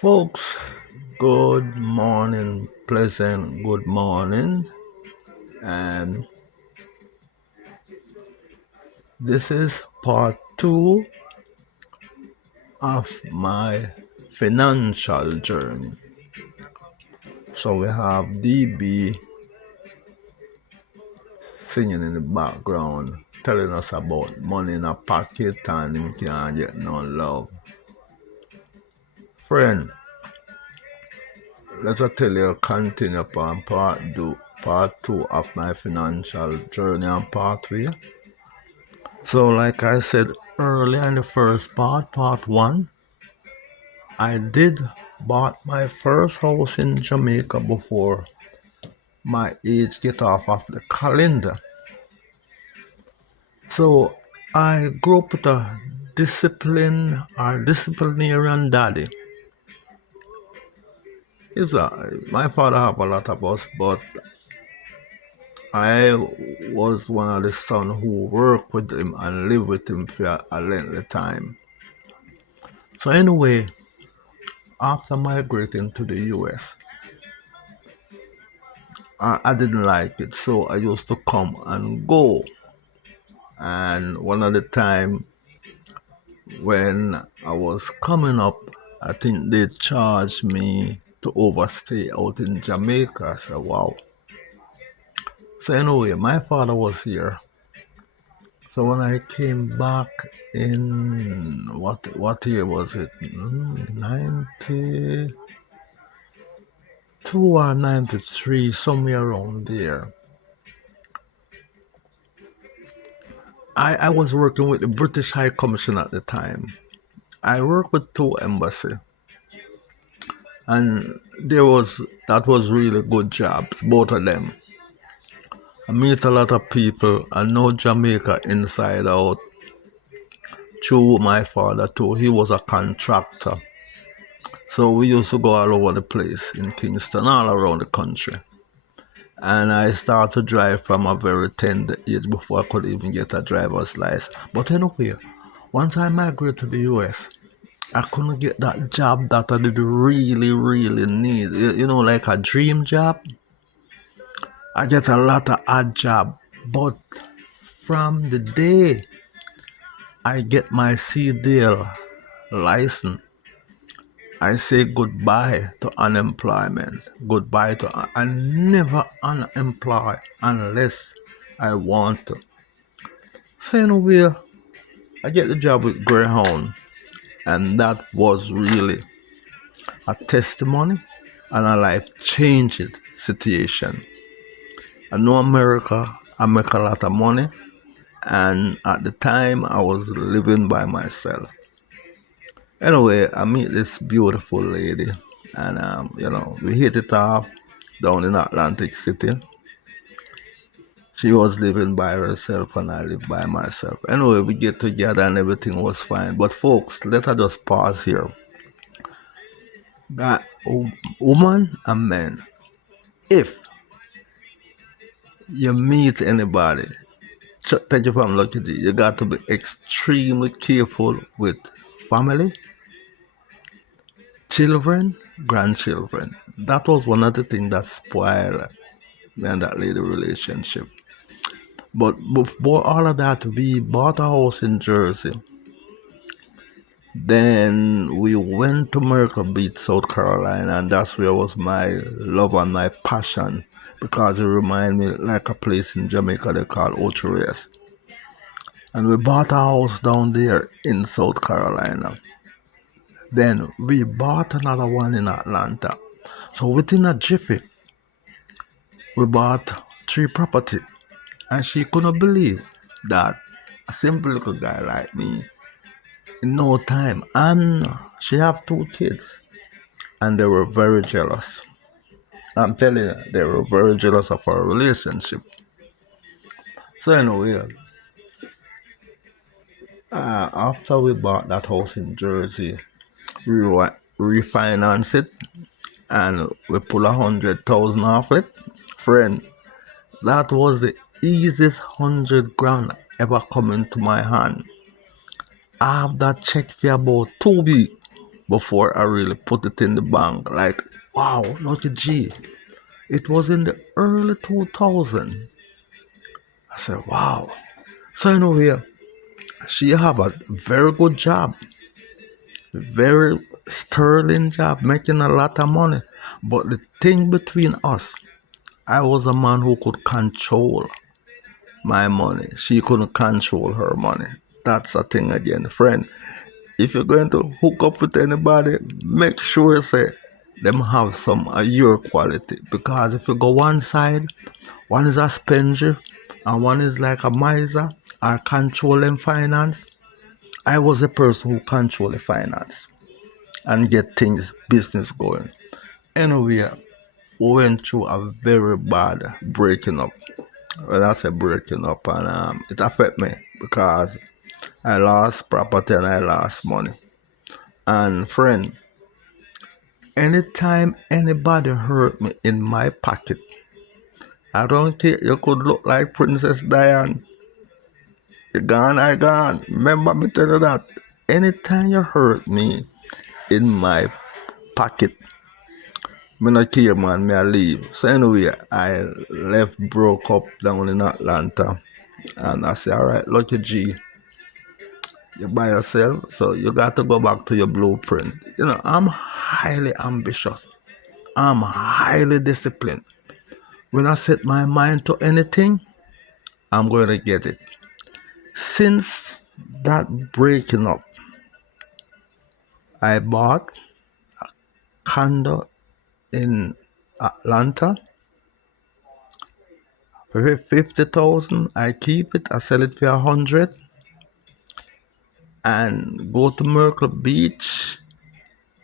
Folks, good morning, pleasant good morning. And this is part two of my financial journey. So we have DB singing in the background, telling us about money in a pocket and him can't get no love. Friend, let us tell you continue upon part two of my financial journey and pathway. So, like I said earlier in the first part one, I did bought my first house in Jamaica before my age get off of the calendar. So I grew up with a disciplinarian daddy. My father have a lot of us, but I was one of the son who worked with him and lived with him for a lengthy time. So anyway, after migrating to the US, I didn't like it, so I used to come and go. And one of the time when I was coming up, I think they charged me to overstay out in Jamaica. I said, wow. So anyway, my father was here. So when I came back in what year was it? 92 or 93, somewhere around there. I was working with the British High Commission at the time. I worked with two embassies, and that was really good jobs, both of them. I meet a lot of people. I know Jamaica inside out through my father too. He was a contractor, so we used to go all over the place in Kingston, all around the country. And I started to drive from a very tender age before I could even get a driver's license. But anyway, once I migrated to the US, I couldn't get that job that I did really, really need. You know, like a dream job. I get a lot of odd job. But from the day I get my CDL license, I say goodbye to unemployment. Goodbye to I never unemployed unless I want to. So anyway, I get the job with Greyhound, and that was really a testimony and a life-changing situation. I know America, I make a lot of money, and at the time I was living by myself. Anyway, I meet this beautiful lady, and we hit it off down in Atlantic City. She was living by herself, and I lived by myself. Anyway, we get together, and everything was fine. But folks, let us just pause here. That woman and man, if you meet anybody, take it from lucky, you got to be extremely careful with family, children, grandchildren. That was one of the things that spoiled me and that lady relationship. But before all of that, we bought a house in Jersey. Then we went to Myrtle Beach, South Carolina, and that's where was my love and my passion, because it reminded me like a place in Jamaica they call Ocho Rios. And we bought a house down there in South Carolina. Then we bought another one in Atlanta. So within a jiffy, we bought three property. And she couldn't believe that a simple little guy like me, in no time, and she have two kids, and they were very jealous. I'm telling you, they were very jealous of our relationship. So anyway, after we bought that house in Jersey, we refinance it, and we pull 100,000 off it. Friend, that was the easiest 100 grand ever come into my hand. I have that check for about 2 weeks before I really put it in the bank. Like, wow, Lucky G. It was in the early 2000. I said, wow. So anyway, she have a very good job, very sterling job, making a lot of money. But the thing between us, I was a man who could control my money. She couldn't control her money. That's a thing again, friend. If you're going to hook up with anybody, make sure say them have some of your quality. Because if you go one side, one is a spender and one is like a miser or controlling finance. I was a person who control the finance and get things business going. Anyway, we went through a very bad breaking up. When I say breaking up, and it affect me because I lost property and I lost money. And friend, anytime anybody hurt me in my pocket, I don't care. You could look like Princess Diane. You gone, I gone. Remember me tell you that. Anytime you hurt me in my pocket, me not care, man. Me I leave. So anyway, I left, broke up down in Atlanta, and I said, all right, Lucky G, you're by yourself, so you got to go back to your blueprint. You know, I'm highly ambitious. I'm highly disciplined. When I set my mind to anything, I'm going to get it. Since that breaking up, I bought a condo in Atlanta for 50,000. I keep it. I sell it for 100, and go to Myrtle Beach.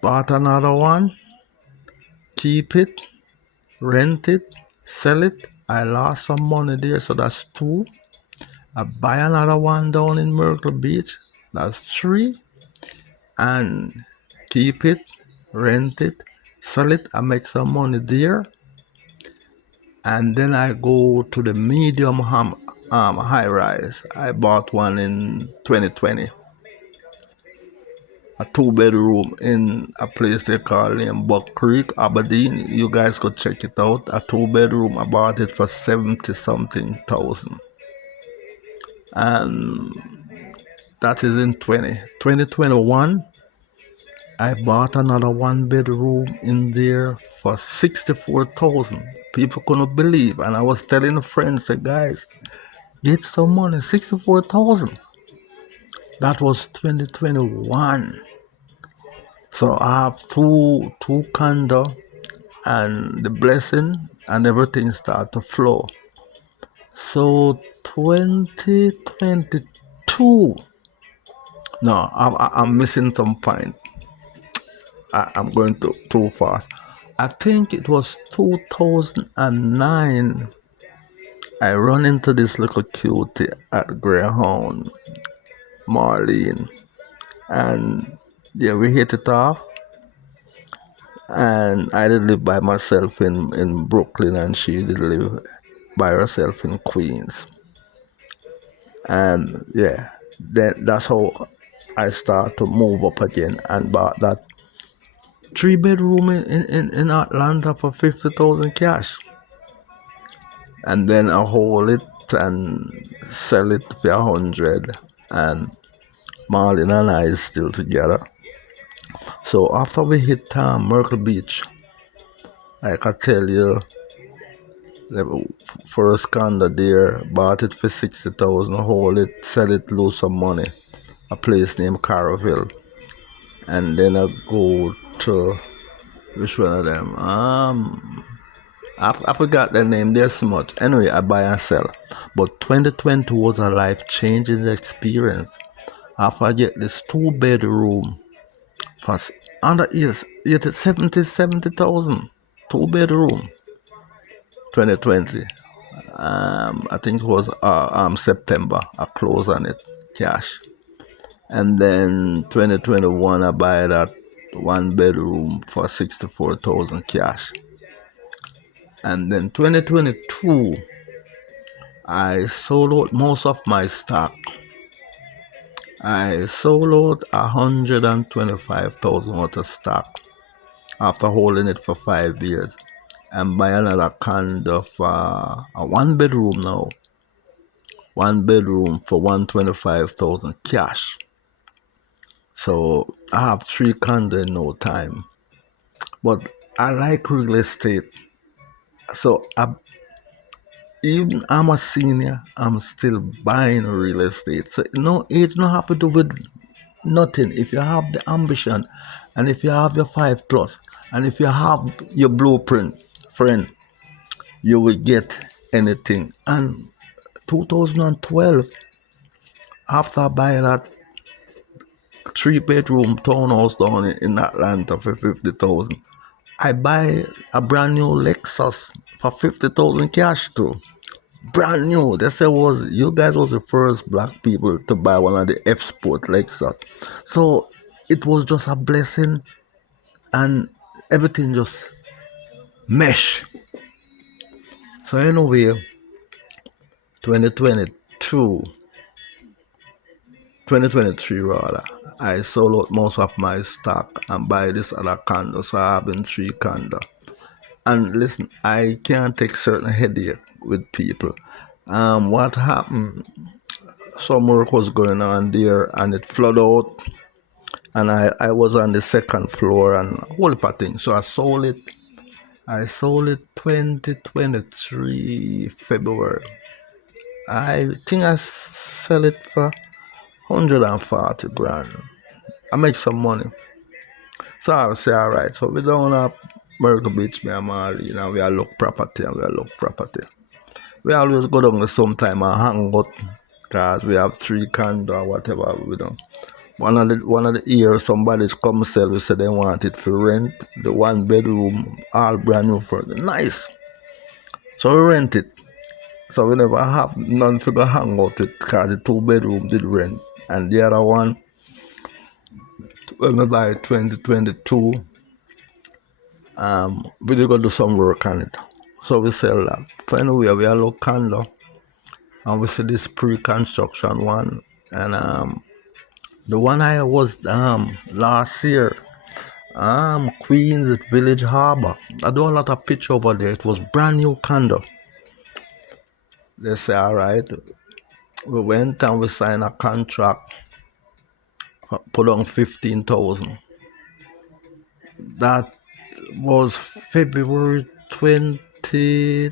Bought another one. Keep it. Rent it. Sell it. I lost some money there, so that's two. I buy another one down in Myrtle Beach. That's three. And keep it, rent it, sell it. I make some money there. And then I go to the medium high rise. I bought one in 2020. A 2 bedroom in a place they call in Buck Creek, Aberdeen. You guys could check it out. A 2 bedroom. I bought it for 70 something thousand. And that is in 2021. I bought another 1 bedroom in there for 64,000. People couldn't believe, and I was telling friends, say, guys, get some money, 64,000. That was 2021. So I have two condo, and the blessing and everything start to flow. So 2022. No, I'm missing some point. I'm going too fast. I think it was 2009. I run into this little cutie at Greyhound, Marlene, and yeah, we hit it off. And I did live by myself in Brooklyn, and she did live by herself in Queens. And yeah, that's how I start to move up again and bought that 3 bedroom in Atlanta for 50,000 cash. And then I hold it and sell it for 100. And Marlon and I is still together. So after we hit Myrtle Beach, I can tell you, the first condo there, bought it for 60,000, hold it, sell it, lose some money. A place named Caraville. And then I go to, which one of them? I forgot the name. There's so much. Anyway, I buy and sell. But 2020 was a life-changing experience. After I get this 2 bedroom for under 70,000. 2 bedroom. 2020. I think it was September. I closed on it, cash. And then 2021, I buy that 1 bedroom for 64,000 cash. And then 2022, I sold out most of my stock I sold out 125,000 worth of stock after holding it for 5 years and buy another condo for a 1 bedroom now. 1 bedroom for 125,000 cash. So I have 3 condo in no time. But I like real estate. So even I'm a senior, I'm still buying real estate. So no age no have to do with nothing. If you have the ambition and if you have your 5 plus and if you have your blueprint, friend, you will get anything. And 2012, after I buy that 3 bedroom townhouse down in Atlanta for 50,000, I buy a brand new Lexus for 50,000 cash too. Brand new. They said you guys was the first black people to buy one of the F Sport Lexus. So it was just a blessing and everything just mesh. So anyway, 2022, 2023 rather, I sold out most of my stock and buy this other condo. So I have been 3 condo. And listen, I can't take certain headache with people. What happened? Some work was going on there and it flooded out. And I was on the second floor and a whole heap of things. So I sold it. I sold it 2023 February. I think I sell it for 140 grand. I make some money. So I say, all right. So we down at Myrtle Beach, me and Marley, and we are look property and we are look property. We always go down there sometime and hang out because we have 3 condo or whatever we do. One of the years somebody come sell, we say they want it for rent. The 1 bedroom, all brand new for nice. So we rent it. So we never have none to go hang out it because the 2 bedroom did rent. And the other one, when we buy 2022, we did go do some work on it. So we sell that. So anyway, we are look condo and we see this pre-construction one. And the one I was last year, Queens Village Harbor. I do a lot of pitch over there. It was brand new condo. They say, all right. We went and we signed a contract, put on 15,000. That was February 2023.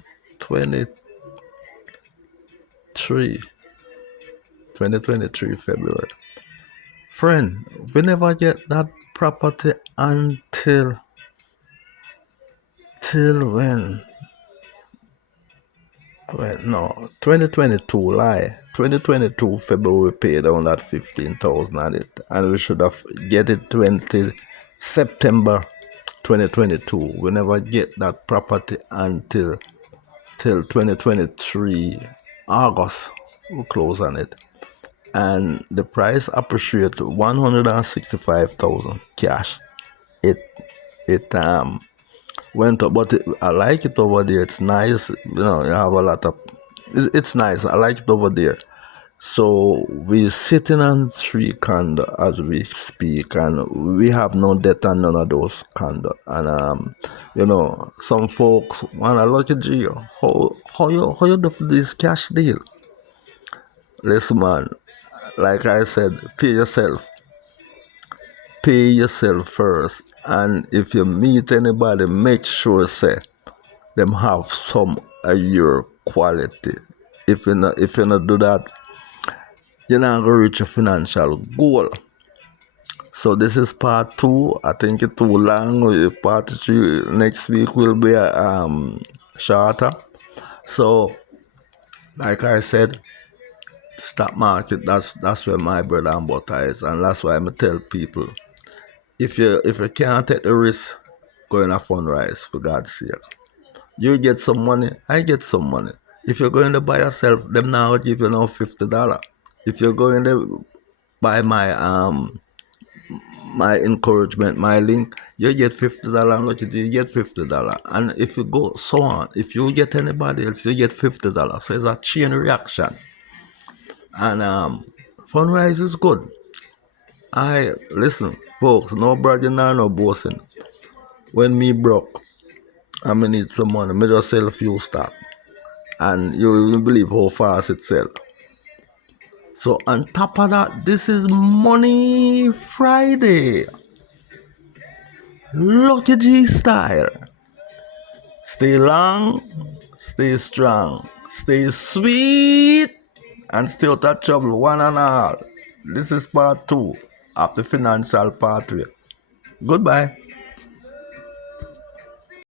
2023 February. Friend, we never get that property until when? Wait, no, 2022 lie. 2022 February we paid on that 15,000 at it, and we should have get it 20 September 2022. We never get that property until till 2023 August. We close on it, and the price appreciate 165,000 cash. It went up, but I like it over there. It's nice. You have a lot of. It's nice. I like it over there. So we're sitting on 3 condo as we speak, and we have no debt on none of those condo. And some folks wanna look at you. How you do for this cash deal? Listen, man. Like I said, pay yourself. Pay yourself first, and if you meet anybody, make sure say them have some of your quality. If you not do that, you're not gonna reach your financial goal. So this is part 2. I think it's too long. Part 3 next week will be shorter. So like I said, stock market, that's where my bread and butter is, and that's why I tell people, if you can't take the risk, go in a fundraise, for God's sake. You get some money, I get some money. If you're going to buy yourself, them now give you now $50. If you're going to buy my encouragement, my link, you get $50. Look at you get $50. And if you go so on, if you get anybody else, you get $50. So it's a chain reaction. And Funrise is good. I listen, folks, no bragging nor no boasting. When me broke and me need some money, me just sell a few stock. And you wouldn't believe how fast it sell. So on top of that, this is Money Friday. Lucky G style. Stay long, stay strong, stay sweet, and stay out of trouble, one and all. This is part 2 of the financial pathway. Goodbye.